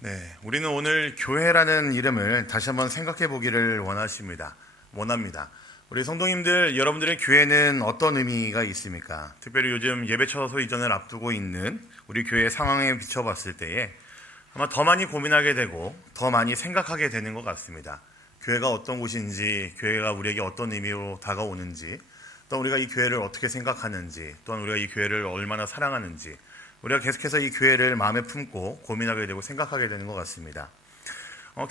네, 우리는 오늘 교회라는 이름을 다시 한번 생각해 보기를 원합니다. 우리 성도님들, 여러분들의 교회는 어떤 의미가 있습니까? 특별히 요즘 예배처소 이전을 앞두고 있는 우리 교회 상황에 비춰봤을 때에 아마 더 많이 고민하게 되고 더 많이 생각하게 되는 것 같습니다. 교회가 어떤 곳인지, 교회가 우리에게 어떤 의미로 다가오는지, 또 우리가 이 교회를 어떻게 생각하는지, 또한 우리가 이 교회를 얼마나 사랑하는지, 우리가 계속해서 이 교회를 마음에 품고 고민하게 되고 생각하게 되는 것 같습니다.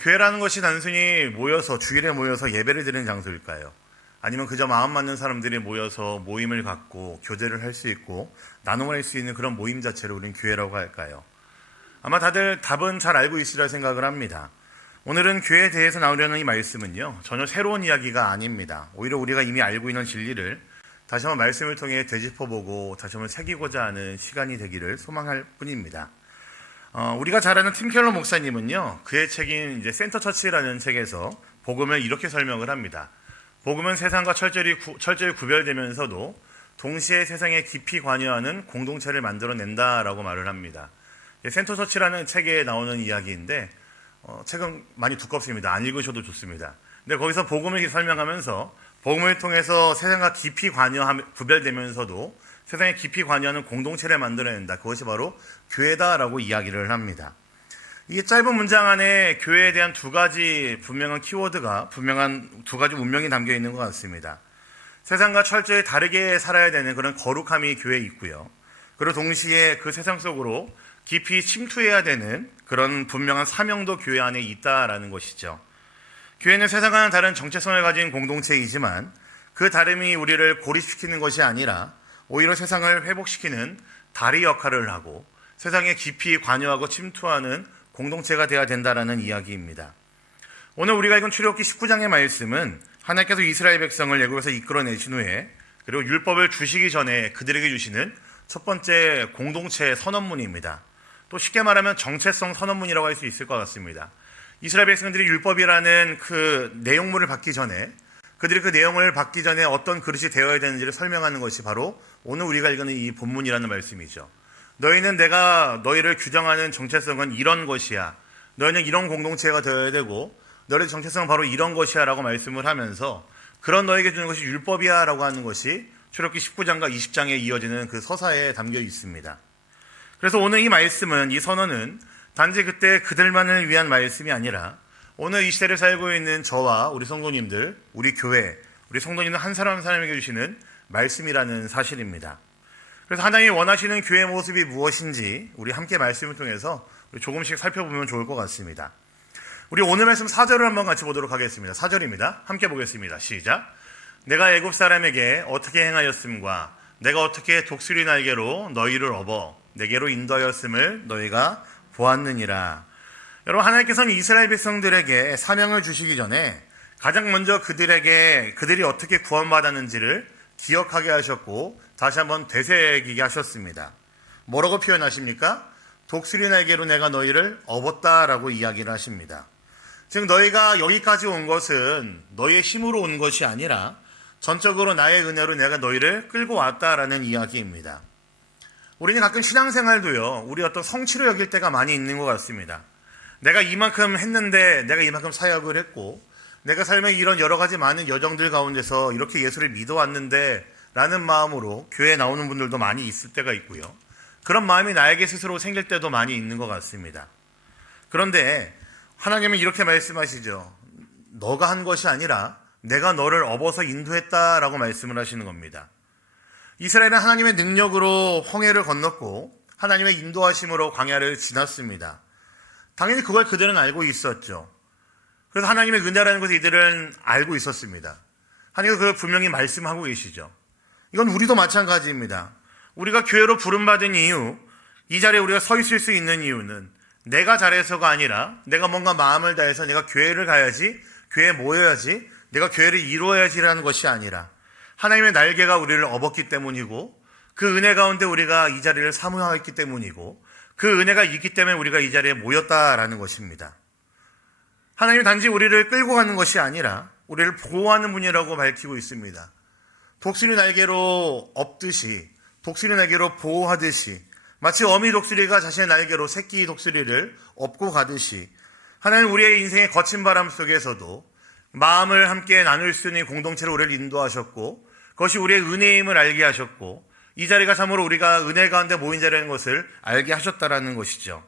교회라는 것이 단순히 주일에 모여서 예배를 드리는 장소일까요? 아니면 그저 마음 맞는 사람들이 모여서 모임을 갖고 교제를 할 수 있고 나눔을 할 수 있는 그런 모임 자체를 우리는 교회라고 할까요? 아마 다들 답은 잘 알고 있으리라 생각을 합니다. 오늘은 교회에 대해서 나오려는 이 말씀은요, 전혀 새로운 이야기가 아닙니다. 오히려 우리가 이미 알고 있는 진리를 다시 한번 말씀을 통해 되짚어보고 다시 한번 새기고자 하는 시간이 되기를 소망할 뿐입니다. 우리가 잘 아는 팀 켈러 목사님은요, 그의 책인 이제 센터 처치라는 책에서 복음을 이렇게 설명을 합니다. 복음은 세상과 철저히 구별되면서도 동시에 세상에 깊이 관여하는 공동체를 만들어낸다라고 말을 합니다. 센터 처치라는 책에 나오는 이야기인데 책은 많이 두껍습니다. 안 읽으셔도 좋습니다. 근데 거기서 복음을 설명하면서 복음을 통해서 세상과 깊이 구별되면서도 세상에 깊이 관여하는 공동체를 만들어낸다. 그것이 바로 교회다라고 이야기를 합니다. 이 짧은 문장 안에 교회에 대한 두 가지 분명한 키워드가, 분명한 두 가지 운명이 담겨 있는 것 같습니다. 세상과 철저히 다르게 살아야 되는 그런 거룩함이 교회에 있고요. 그리고 동시에 그 세상 속으로 깊이 침투해야 되는 그런 분명한 사명도 교회 안에 있다라는 것이죠. 교회는 세상과는 다른 정체성을 가진 공동체이지만 그 다름이 우리를 고립시키는 것이 아니라 오히려 세상을 회복시키는 다리 역할을 하고 세상에 깊이 관여하고 침투하는 공동체가 되어야 된다라는 이야기입니다. 오늘 우리가 읽은 출애굽기 19장의 말씀은 하나님께서 이스라엘 백성을 애굽에서 이끌어내신 후에 그리고 율법을 주시기 전에 그들에게 주시는 첫 번째 공동체 선언문입니다. 또 쉽게 말하면 정체성 선언문이라고 할 수 있을 것 같습니다. 이스라엘 백성들이 율법이라는 그 내용물을 받기 전에 그들이 그 내용을 받기 전에 어떤 그릇이 되어야 되는지를 설명하는 것이 바로 오늘 우리가 읽는 이 본문이라는 말씀이죠. 너희는 내가 너희를 규정하는 정체성은 이런 것이야. 너희는 이런 공동체가 되어야 되고 너희의 정체성은 바로 이런 것이야 라고 말씀을 하면서 그런 너에게 주는 것이 율법이야 라고 하는 것이 출애굽기 19장과 20장에 이어지는 그 서사에 담겨 있습니다. 그래서 오늘 이 말씀은, 이 선언은 단지 그때 그들만을 위한 말씀이 아니라 오늘 이 시대를 살고 있는 저와 우리 성도님들, 우리 교회, 우리 성도님들 한 사람 한 사람에게 주시는 말씀이라는 사실입니다. 그래서 하나님이 원하시는 교회의 모습이 무엇인지 우리 함께 말씀을 통해서 조금씩 살펴보면 좋을 것 같습니다. 우리 오늘 말씀 4절을 한번 같이 보도록 하겠습니다. 4절입니다. 함께 보겠습니다. 시작. 내가 애굽 사람에게 어떻게 행하였음과 내가 어떻게 독수리 날개로 너희를 업어 내게로 인도하였음을 너희가 보았느니라. 여러분, 하나님께서는 이스라엘 백성들에게 사명을 주시기 전에 가장 먼저 그들이 어떻게 구원받았는지를 기억하게 하셨고 다시 한번 되새기게 하셨습니다. 뭐라고 표현하십니까? 독수리 날개로 내가 너희를 업었다라고 이야기를 하십니다. 즉 너희가 여기까지 온 것은 너희의 힘으로 온 것이 아니라 전적으로 나의 은혜로 내가 너희를 끌고 왔다라는 이야기입니다. 우리는 가끔 신앙생활도요, 우리 어떤 성취로 여길 때가 많이 있는 것 같습니다. 내가 이만큼 했는데, 내가 이만큼 사역을 했고, 내가 삶에 이런 여러 가지 많은 여정들 가운데서 이렇게 예수를 믿어왔는데 라는 마음으로 교회에 나오는 분들도 많이 있을 때가 있고요. 그런 마음이 나에게 스스로 생길 때도 많이 있는 것 같습니다. 그런데 하나님은 이렇게 말씀하시죠. 너가 한 것이 아니라 내가 너를 업어서 인도했다라고 말씀을 하시는 겁니다. 이스라엘은 하나님의 능력으로 홍해를 건넜고 하나님의 인도하심으로 광야를 지났습니다. 당연히 그걸 그들은 알고 있었죠. 그래서 하나님의 은혜라는 것을 이들은 알고 있었습니다. 하나님은 그걸 분명히 말씀하고 계시죠. 이건 우리도 마찬가지입니다. 우리가 교회로 부름받은 이유, 이 자리에 우리가 서 있을 수 있는 이유는 내가 잘해서가 아니라 내가 뭔가 마음을 다해서 내가 교회를 가야지, 교회에 모여야지, 내가 교회를 이루어야지라는 것이 아니라 하나님의 날개가 우리를 업었기 때문이고 그 은혜 가운데 우리가 이 자리를 사모하였기 때문이고 그 은혜가 있기 때문에 우리가 이 자리에 모였다라는 것입니다. 하나님이 단지 우리를 끌고 가는 것이 아니라 우리를 보호하는 분이라고 밝히고 있습니다. 독수리 날개로 업듯이, 독수리 날개로 보호하듯이 마치 어미 독수리가 자신의 날개로 새끼 독수리를 업고 가듯이 하나님 우리의 인생의 거친 바람 속에서도 마음을 함께 나눌 수 있는 공동체로 우리를 인도하셨고 그것이 우리의 은혜임을 알게 하셨고 이 자리가 참으로 우리가 은혜 가운데 모인 자리라는 것을 알게 하셨다라는 것이죠.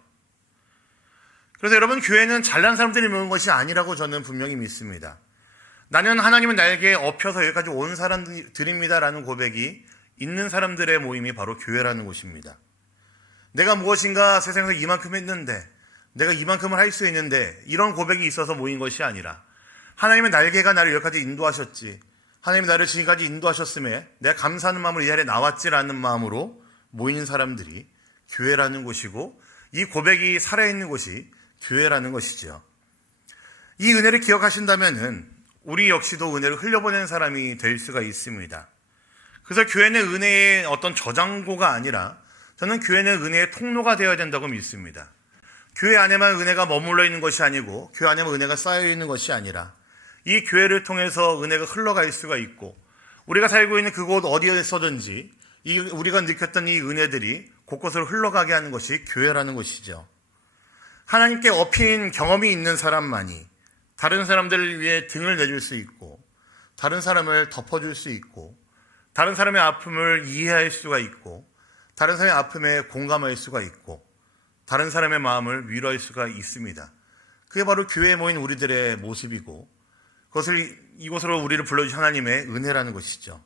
그래서 여러분, 교회는 잘난 사람들이 모인 것이 아니라고 저는 분명히 믿습니다. 나는 하나님의 날개에 업혀서 여기까지 온 사람들입니다라는 고백이 있는 사람들의 모임이 바로 교회라는 곳입니다. 내가 무엇인가 세상에서 이만큼 했는데, 내가 이만큼을 할 수 있는데, 이런 고백이 있어서 모인 것이 아니라 하나님의 날개가 나를 여기까지 인도하셨지, 하나님이 나를 지금까지 인도하셨음에 내가 감사하는 마음으로 이 자리에 나왔지라는 마음으로 모이는 사람들이 교회라는 곳이고, 이 고백이 살아있는 곳이 교회라는 것이죠. 이 은혜를 기억하신다면은 우리 역시도 은혜를 흘려보내는 사람이 될 수가 있습니다. 그래서 교회는 은혜의 어떤 저장고가 아니라 저는 교회는 은혜의 통로가 되어야 된다고 믿습니다. 교회 안에만 은혜가 머물러 있는 것이 아니고 교회 안에만 은혜가 쌓여 있는 것이 아니라 이 교회를 통해서 은혜가 흘러갈 수가 있고 우리가 살고 있는 그곳 어디에서든지 우리가 느꼈던 이 은혜들이 곳곳으로 흘러가게 하는 것이 교회라는 것이죠. 하나님께 업힌 경험이 있는 사람만이 다른 사람들을 위해 등을 내줄 수 있고 다른 사람을 덮어줄 수 있고 다른 사람의 아픔을 이해할 수가 있고 다른 사람의 아픔에 공감할 수가 있고 다른 사람의 마음을 위로할 수가 있습니다. 그게 바로 교회에 모인 우리들의 모습이고 그것을 이곳으로 우리를 불러주신 하나님의 은혜라는 것이죠.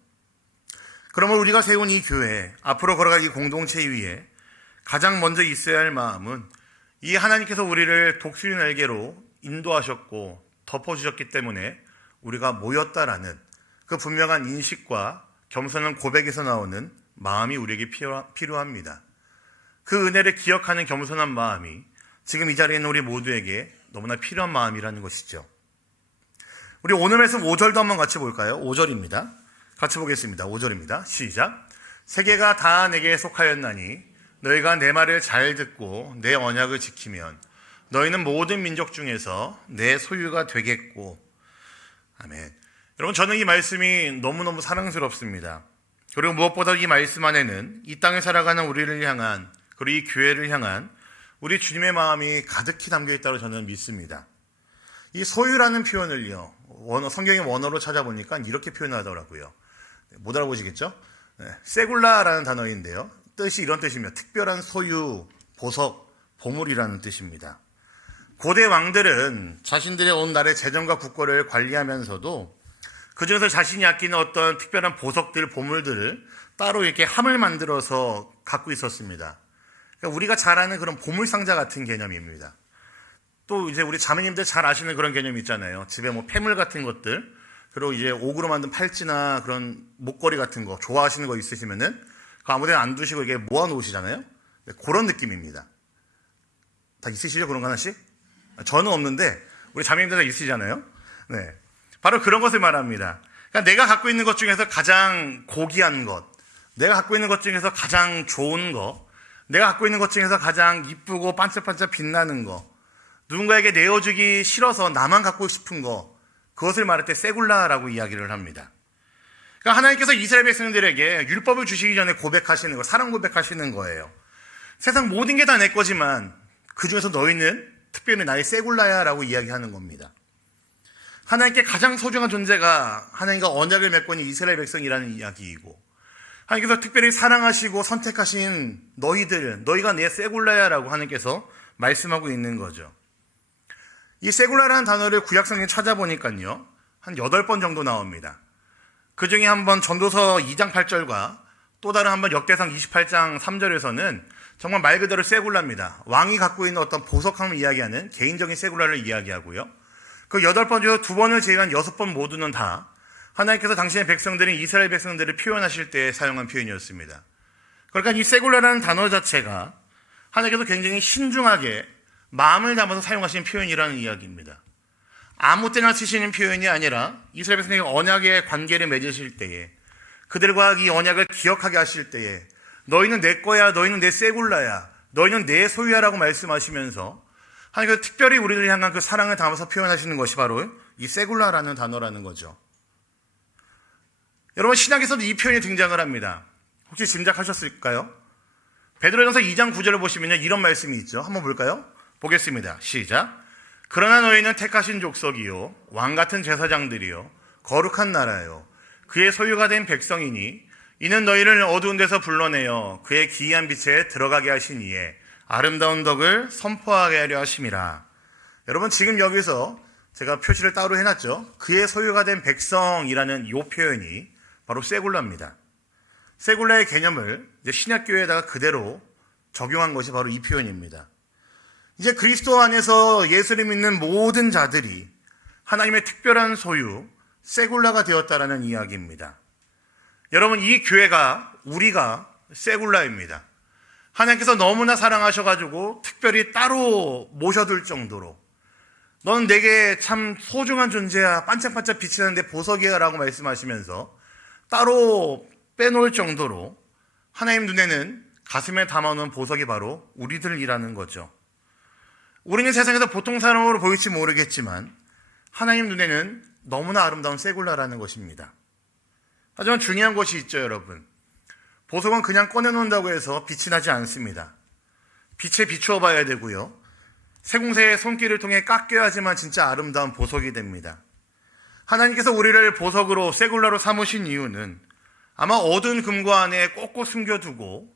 그러면 우리가 세운 이 교회, 앞으로 걸어갈 이 공동체 위에 가장 먼저 있어야 할 마음은 이 하나님께서 우리를 독수리 날개로 인도하셨고 덮어주셨기 때문에 우리가 모였다라는 그 분명한 인식과 겸손한 고백에서 나오는 마음이 우리에게 필요합니다. 그 은혜를 기억하는 겸손한 마음이 지금 이 자리에 있는 우리 모두에게 너무나 필요한 마음이라는 것이죠. 우리 오늘 말씀 5절도 한번 같이 볼까요? 5절입니다. 같이 보겠습니다. 5절입니다. 시작. 세계가 다 내게 속하였나니 너희가 내 말을 잘 듣고 내 언약을 지키면 너희는 모든 민족 중에서 내 소유가 되겠고. 아멘. 여러분, 저는 이 말씀이 너무너무 사랑스럽습니다. 그리고 무엇보다 이 말씀 안에는 이 땅에 살아가는 우리를 향한, 그리고 이 교회를 향한 우리 주님의 마음이 가득히 담겨 있다고 저는 믿습니다. 이 소유라는 표현을요, 성경의 원어로 찾아보니까 이렇게 표현하더라고요. 못 알아보시겠죠? 세굴라라는 단어인데요, 뜻이 이런 뜻입니다. 특별한 소유, 보석, 보물이라는 뜻입니다. 고대 왕들은 자신들의 온 나라의 재정과 국고를 관리하면서도 그중에서 자신이 아끼는 어떤 특별한 보석들, 보물들을 따로 이렇게 함을 만들어서 갖고 있었습니다. 그러니까 우리가 잘 아는 그런 보물상자 같은 개념입니다. 또 이제 우리 자매님들 잘 아시는 그런 개념이 있잖아요. 집에 뭐 폐물 같은 것들, 그리고 이제 옥으로 만든 팔찌나 그런 목걸이 같은 거 좋아하시는 거 있으시면은 그 아무데나 안 두시고 이게 모아 놓으시잖아요. 네, 그런 느낌입니다. 다 있으시죠? 그런 거 하나씩? 저는 없는데 우리 자매님들 다 있으시잖아요. 네, 바로 그런 것을 말합니다. 그러니까 내가 갖고 있는 것 중에서 가장 고귀한 것, 내가 갖고 있는 것 중에서 가장 좋은 것, 내가 갖고 있는 것 중에서 가장 이쁘고 반짝반짝 빛나는 것, 누군가에게 내어주기 싫어서 나만 갖고 싶은 것, 그것을 말할 때 세굴라라고 이야기를 합니다. 그러니까 하나님께서 이스라엘 백성들에게 율법을 주시기 전에 고백하시는 거, 사랑 고백하시는 거예요. 세상 모든 게 다 내 거지만 그 중에서 너희는 특별히 나의 세굴라야 라고 이야기하는 겁니다. 하나님께 가장 소중한 존재가 하나님과 언약을 맺고 있는 이스라엘 백성이라는 이야기이고, 하나님께서 특별히 사랑하시고 선택하신 너희가 내 세굴라야 라고 하나님께서 말씀하고 있는 거죠. 이 세굴라라는 단어를 구약성경에 찾아보니까요, 한 8번 정도 나옵니다. 그 중에 한 번 전도서 2장 8절과 또 다른 한 번 역대상 28장 3절에서는 정말 말 그대로 세굴라입니다. 왕이 갖고 있는 어떤 보석함을 이야기하는 개인적인 세굴라를 이야기하고요. 그 8번 중에서 2번을 제외한 6번 모두는 다 하나님께서 당신의 백성들인 이스라엘 백성들을 표현하실 때 사용한 표현이었습니다. 그러니까 이 세굴라라는 단어 자체가 하나님께서 굉장히 신중하게 마음을 담아서 사용하시는 표현이라는 이야기입니다. 아무 때나 쓰시는 표현이 아니라 이스라엘 백성에게 언약의 관계를 맺으실 때에, 그들과 이 언약을 기억하게 하실 때에 너희는 내 거야, 너희는 내 세굴라야, 너희는 내 소유야라고 말씀하시면서 하나님께서 특별히 우리를 향한 그 사랑을 담아서 표현하시는 것이 바로 이 세굴라라는 단어라는 거죠. 여러분, 신약에서도 이 표현이 등장을 합니다. 혹시 짐작하셨을까요? 베드로전서 2장 9절을 보시면요, 이런 말씀이 있죠. 한번 볼까요? 보겠습니다. 시작. 그러나 너희는 택하신 족속이요 왕 같은 제사장들이요 거룩한 나라요 그의 소유가 된 백성이니 이는 너희를 어두운 데서 불러내어 그의 기이한 빛에 들어가게 하신 이에 아름다운 덕을 선포하게 하려 하심이라. 여러분, 지금 여기서 제가 표시를 따로 해놨죠. 그의 소유가 된 백성이라는 이 표현이 바로 세굴라입니다. 세굴라의 개념을 이제 신약교회에다가 그대로 적용한 것이 바로 이 표현입니다. 이제 그리스도 안에서 예수를 믿는 모든 자들이 하나님의 특별한 소유, 세굴라가 되었다라는 이야기입니다. 여러분, 이 교회가, 우리가 세굴라입니다. 하나님께서 너무나 사랑하셔가지고 특별히 따로 모셔둘 정도로 넌 내게 참 소중한 존재야, 반짝반짝 빛이 나는데 보석이야 라고 말씀하시면서 따로 빼놓을 정도로 하나님 눈에는 가슴에 담아놓은 보석이 바로 우리들이라는 거죠. 우리는 세상에서 보통 사람으로 보일지 모르겠지만 하나님 눈에는 너무나 아름다운 세굴라라는 것입니다. 하지만 중요한 것이 있죠, 여러분. 보석은 그냥 꺼내놓는다고 해서 빛이 나지 않습니다. 빛에 비추어 봐야 되고요. 세공세의 손길을 통해 깎여야지만 진짜 아름다운 보석이 됩니다. 하나님께서 우리를 보석으로, 세굴라로 삼으신 이유는 아마 어두운 금고 안에 꼭꼭 숨겨두고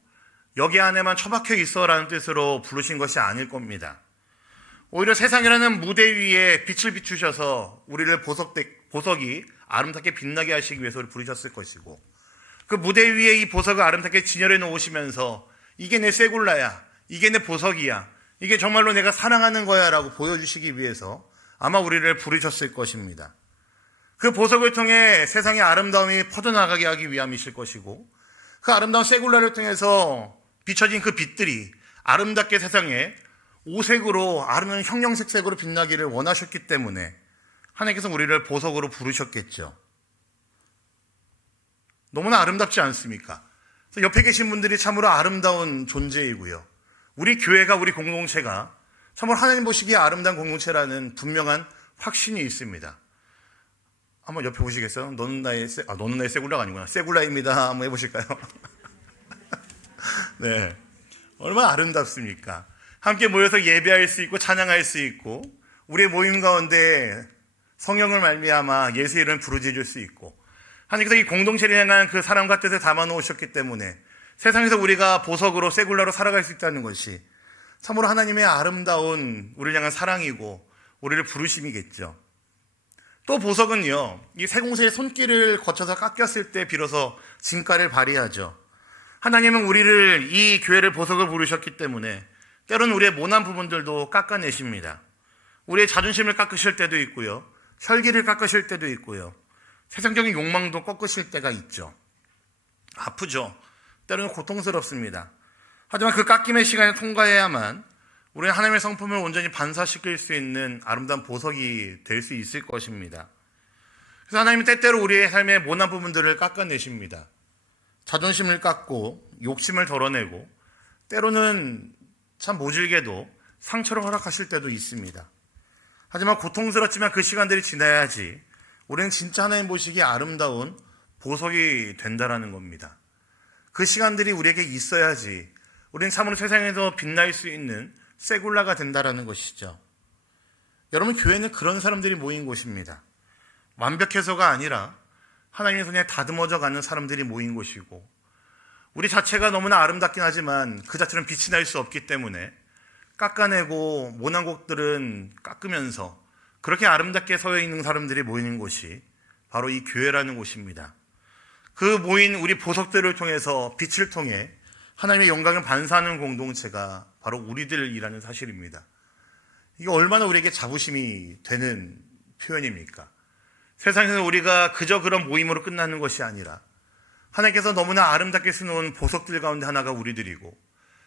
여기 안에만 처박혀 있어라는 뜻으로 부르신 것이 아닐 겁니다. 오히려 세상이라는 무대 위에 빛을 비추셔서 우리를 보석이 아름답게 빛나게 하시기 위해서 부르셨을 것이고, 그 무대 위에 이 보석을 아름답게 진열해 놓으시면서 이게 내 세굴라야, 이게 내 보석이야, 이게 정말로 내가 사랑하는 거야 라고 보여주시기 위해서 아마 우리를 부르셨을 것입니다. 그 보석을 통해 세상의 아름다움이 퍼져나가게 하기 위함이실 것이고, 그 아름다운 세굴라를 통해서 비춰진 그 빛들이 아름답게 세상에 오색으로 아름다운 형형색색으로 빛나기를 원하셨기 때문에 하나님께서 우리를 보석으로 부르셨겠죠. 너무나 아름답지 않습니까? 옆에 계신 분들이 참으로 아름다운 존재이고요. 우리 교회가, 우리 공동체가 참으로 하나님 보시기에 아름다운 공동체라는 분명한 확신이 있습니다. 한번 옆에 보시겠어요? 너는 나의 세굴라가 아니구나. 세굴라입니다. 한번 해보실까요? 네. 얼마나 아름답습니까? 함께 모여서 예배할 수 있고 찬양할 수 있고 우리의 모임 가운데 성령을 말미암아 예수의 이름을 부르짖을 수 있고, 하나님께서 이 공동체를 향한 그 사랑과 뜻을 담아 놓으셨기 때문에 세상에서 우리가 보석으로, 세굴라로 살아갈 수 있다는 것이 참으로 하나님의 아름다운 우리를 향한 사랑이고 우리를 부르심이겠죠. 또 보석은요, 이 세공세의 손길을 거쳐서 깎였을 때 비로소 진가를 발휘하죠. 하나님은 우리를, 이 교회를 보석을 부르셨기 때문에 때로는 우리의 모난 부분들도 깎아내십니다. 우리의 자존심을 깎으실 때도 있고요, 혈기를 깎으실 때도 있고요, 세상적인 욕망도 꺾으실 때가 있죠. 아프죠. 때로는 고통스럽습니다. 하지만 그 깎임의 시간을 통과해야만 우리는 하나님의 성품을 온전히 반사시킬 수 있는 아름다운 보석이 될 수 있을 것입니다. 그래서 하나님은 때때로 우리의 삶의 모난 부분들을 깎아내십니다. 자존심을 깎고 욕심을 덜어내고 때로는 참 모질게도 상처를 허락하실 때도 있습니다. 하지만 고통스럽지만 그 시간들이 지나야지 우리는 진짜 하나님 보시기에 아름다운 보석이 된다라는 겁니다. 그 시간들이 우리에게 있어야지 우리는 참으로 세상에서 빛날 수 있는 세굴라가 된다라는 것이죠. 여러분, 교회는 그런 사람들이 모인 곳입니다. 완벽해서가 아니라 하나님의 손에 다듬어져 가는 사람들이 모인 곳이고, 우리 자체가 너무나 아름답긴 하지만 그 자체는 빛이 날 수 없기 때문에 깎아내고 모난 곳들은 깎으면서 그렇게 아름답게 서 있는 사람들이 모이는 곳이 바로 이 교회라는 곳입니다. 그 모인 우리 보석들을 통해서, 빛을 통해 하나님의 영광을 반사하는 공동체가 바로 우리들이라는 사실입니다. 이게 얼마나 우리에게 자부심이 되는 표현입니까? 세상에서 우리가 그저 그런 모임으로 끝나는 것이 아니라 하나님께서 너무나 아름답게 쓰놓은 보석들 가운데 하나가 우리들이고,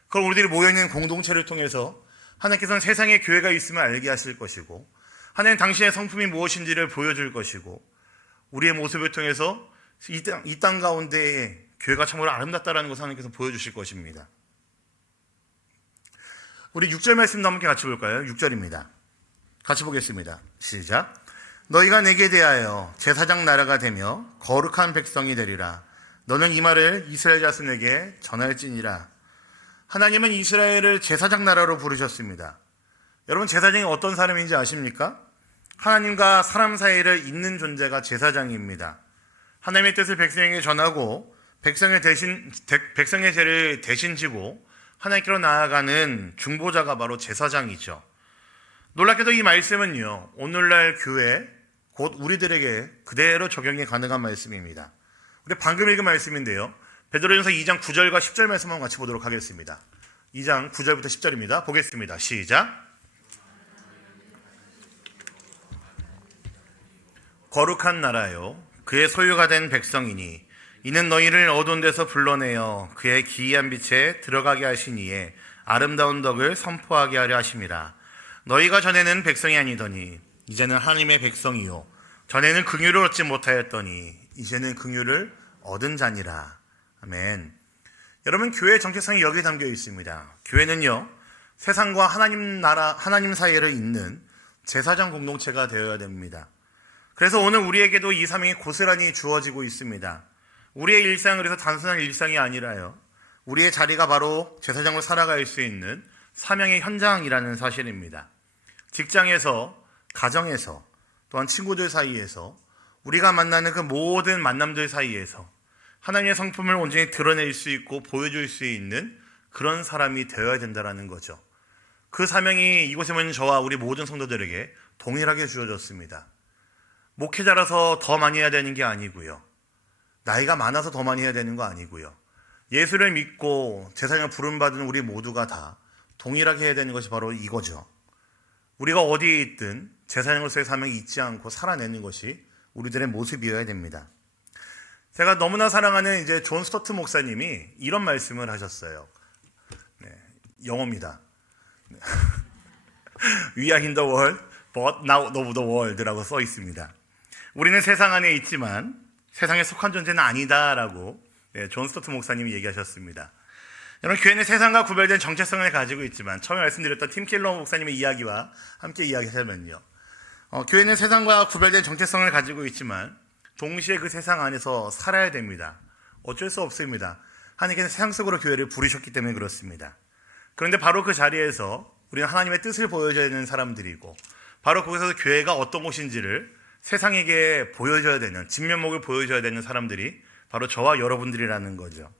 그걸 우리들이 모여있는 공동체를 통해서 하나님께서는 세상에 교회가 있음을 알게 하실 것이고, 하나님 당신의 성품이 무엇인지를 보여줄 것이고, 우리의 모습을 통해서 이 땅 가운데에 교회가 참으로 아름답다라는 것을 하나님께서 보여주실 것입니다. 우리 6절 말씀도 함께 같이 볼까요? 6절입니다. 같이 보겠습니다. 시작. 너희가 내게 대하여 제사장 나라가 되며 거룩한 백성이 되리라. 너는 이 말을 이스라엘 자손에게 전할지니라. 하나님은 이스라엘을 제사장 나라로 부르셨습니다. 여러분, 제사장이 어떤 사람인지 아십니까? 하나님과 사람 사이를 잇는 존재가 제사장입니다. 하나님의 뜻을 백성에게 전하고 백성의 죄를 대신 지고 하나님께로 나아가는 중보자가 바로 제사장이죠. 놀랍게도 이 말씀은요, 오늘날 교회, 곧 우리들에게 그대로 적용이 가능한 말씀입니다. 우리 방금 읽은 말씀인데요. 베드로전서 2장 9절과 10절 말씀 한번 같이 보도록 하겠습니다. 2장 9절부터 10절입니다. 보겠습니다. 시작. 거룩한 나라요, 그의 소유가 된 백성이니 이는 너희를 어두운 데서 불러내어 그의 기이한 빛에 들어가게 하시니에 아름다운 덕을 선포하게 하려 하심이라. 너희가 전에는 백성이 아니더니 이제는 하나님의 백성이요, 전에는 긍휼을 얻지 못하였더니 이제는 긍휼을 얻은 자니라. 아멘. 여러분, 교회의 정체성이 여기에 담겨 있습니다. 교회는요, 세상과 하나님 사이를 잇는 제사장 공동체가 되어야 됩니다. 그래서 오늘 우리에게도 이 사명이 고스란히 주어지고 있습니다. 우리의 일상은 그래서 단순한 일상이 아니라요, 우리의 자리가 바로 제사장으로 살아갈 수 있는 사명의 현장이라는 사실입니다. 직장에서, 가정에서, 또한 친구들 사이에서, 우리가 만나는 그 모든 만남들 사이에서 하나님의 성품을 온전히 드러낼 수 있고 보여줄 수 있는 그런 사람이 되어야 된다는 거죠. 그 사명이 이곳에 있는 저와 우리 모든 성도들에게 동일하게 주어졌습니다. 목회자라서 더 많이 해야 되는 게 아니고요, 나이가 많아서 더 많이 해야 되는 거 아니고요, 예수를 믿고 제사장을 부름받은 우리 모두가 다 동일하게 해야 되는 것이 바로 이거죠. 우리가 어디에 있든 제사장으로서의 사명이 잊지 않고 살아내는 것이 우리들의 모습이어야 됩니다. 제가 너무나 사랑하는 존 스토트 목사님이 이런 말씀을 하셨어요. 영어입니다. We are in the world, but not of the world라고 써 있습니다. 우리는 세상 안에 있지만 세상에 속한 존재는 아니다라고 존 스토트 목사님이 얘기하셨습니다. 여러분, 교회는 세상과 구별된 정체성을 가지고 있지만, 처음에 말씀드렸던 팀 켈러 목사님의 이야기와 함께 이야기하자면요, 교회는 세상과 구별된 정체성을 가지고 있지만 동시에 그 세상 안에서 살아야 됩니다. 어쩔 수 없습니다. 하나님께서 세상 속으로 교회를 부르셨기 때문에 그렇습니다. 그런데 바로 그 자리에서 우리는 하나님의 뜻을 보여줘야 되는 사람들이고, 바로 거기서 교회가 어떤 곳인지를 세상에게 보여줘야 되는, 진면목을 보여줘야 되는 사람들이 바로 저와 여러분들이라는 거죠.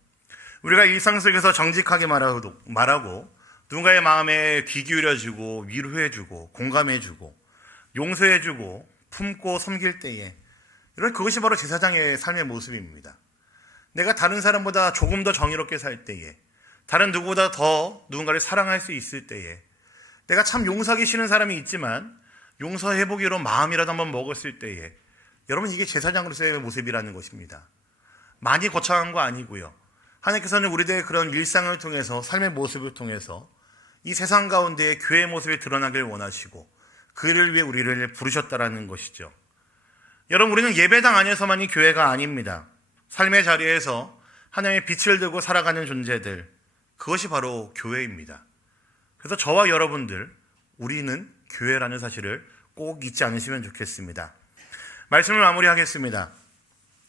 우리가 일상 속에서 정직하게 말하고 누군가의 마음에 귀 기울여주고 위로해주고 공감해주고 용서해주고 품고 섬길 때에, 이런 그것이 바로 제사장의 삶의 모습입니다. 내가 다른 사람보다 조금 더 정의롭게 살 때에, 다른 누구보다 더 누군가를 사랑할 수 있을 때에, 내가 참 용서하기 싫은 사람이 있지만 용서해보기로 마음이라도 한번 먹었을 때에, 여러분, 이게 제사장으로서의 모습이라는 것입니다. 많이 거창한 거 아니고요, 하나님께서는 우리들의 그런 일상을 통해서, 삶의 모습을 통해서 이 세상 가운데 교회의 모습이 드러나길 원하시고 그를 위해 우리를 부르셨다라는 것이죠. 여러분, 우리는 예배당 안에서만이 교회가 아닙니다. 삶의 자리에서 하나님의 빛을 들고 살아가는 존재들, 그것이 바로 교회입니다. 그래서 저와 여러분들, 우리는 교회라는 사실을 꼭 잊지 않으시면 좋겠습니다. 말씀을 마무리하겠습니다.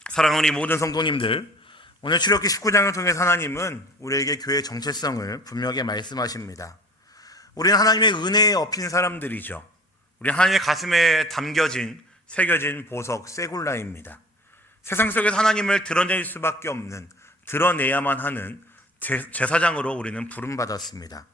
사랑하는 우리 모든 성도님들, 오늘 출애굽기 19장을 통해서 하나님은 우리에게 교회의 정체성을 분명하게 말씀하십니다. 우리는 하나님의 은혜에 엎인 사람들이죠. 우리는 하나님의 가슴에 새겨진 보석, 세굴라입니다. 세상 속에서 하나님을 드러낼 수밖에 없는, 드러내야만 하는 제사장으로 우리는 부름받았습니다.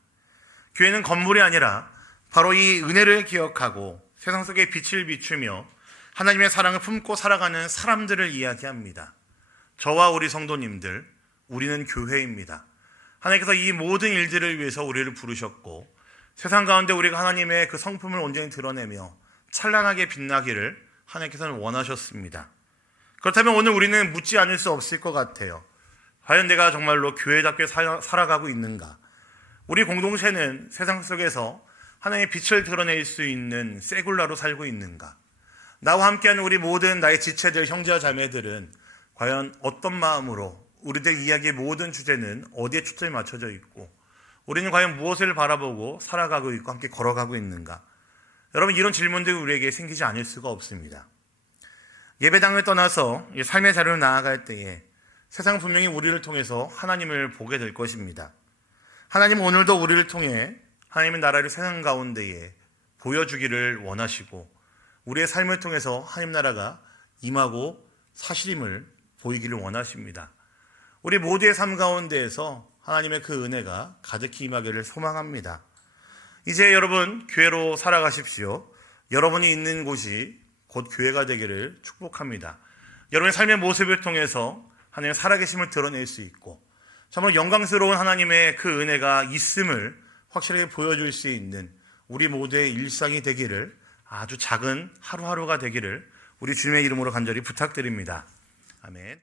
교회는 건물이 아니라 바로 이 은혜를 기억하고 세상 속에 빛을 비추며 하나님의 사랑을 품고 살아가는 사람들을 이야기합니다. 저와 우리 성도님들, 우리는 교회입니다. 하나님께서 이 모든 일들을 위해서 우리를 부르셨고, 세상 가운데 우리가 하나님의 그 성품을 온전히 드러내며 찬란하게 빛나기를 하나님께서는 원하셨습니다. 그렇다면 오늘 우리는 묻지 않을 수 없을 것 같아요. 과연 내가 정말로 교회답게 살아가고 있는가? 우리 공동체는 세상 속에서 하나님의 빛을 드러낼 수 있는 세굴라로 살고 있는가? 나와 함께하는 우리 모든 나의 지체들, 형제와 자매들은 과연 어떤 마음으로, 우리들 이야기의 모든 주제는 어디에 초점이 맞춰져 있고, 우리는 과연 무엇을 바라보고 살아가고 있고 함께 걸어가고 있는가? 여러분, 이런 질문들이 우리에게 생기지 않을 수가 없습니다. 예배당을 떠나서 삶의 자리로 나아갈 때에 세상은 분명히 우리를 통해서 하나님을 보게 될 것입니다. 하나님은 오늘도 우리를 통해 하나님의 나라를 세상 가운데에 보여주기를 원하시고 우리의 삶을 통해서 하나님 나라가 임하고 사실임을 보이기를 원하십니다. 우리 모두의 삶 가운데에서 하나님의 그 은혜가 가득히 임하기를 소망합니다. 이제 여러분 교회로 살아가십시오. 여러분이 있는 곳이 곧 교회가 되기를 축복합니다. 여러분의 삶의 모습을 통해서 하나님의 살아계심을 드러낼 수 있고 정말 영광스러운 하나님의 그 은혜가 있음을 확실하게 보여줄 수 있는 우리 모두의 일상이 되기를, 아주 작은 하루하루가 되기를 우리 주님의 이름으로 간절히 부탁드립니다. 아멘.